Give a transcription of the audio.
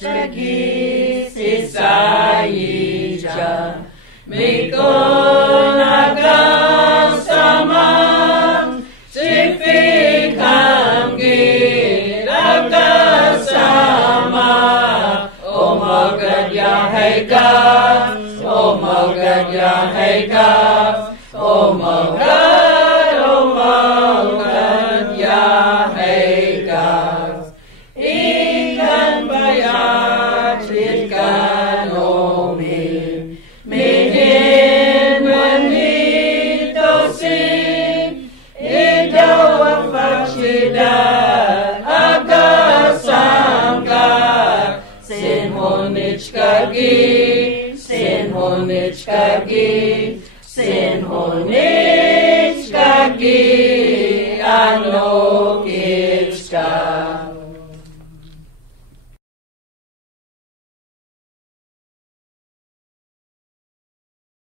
Jagi sisayija Mikon agasama Sifikam giragasama Om Agad Yahega Om Agad Yahega Om Agad Yahega Ikan bayat ikan omi Mihin menitosi Idawa fakshida agasanga Sinhonichkagi Sinhonichkagi Sinhonichkagi Anoki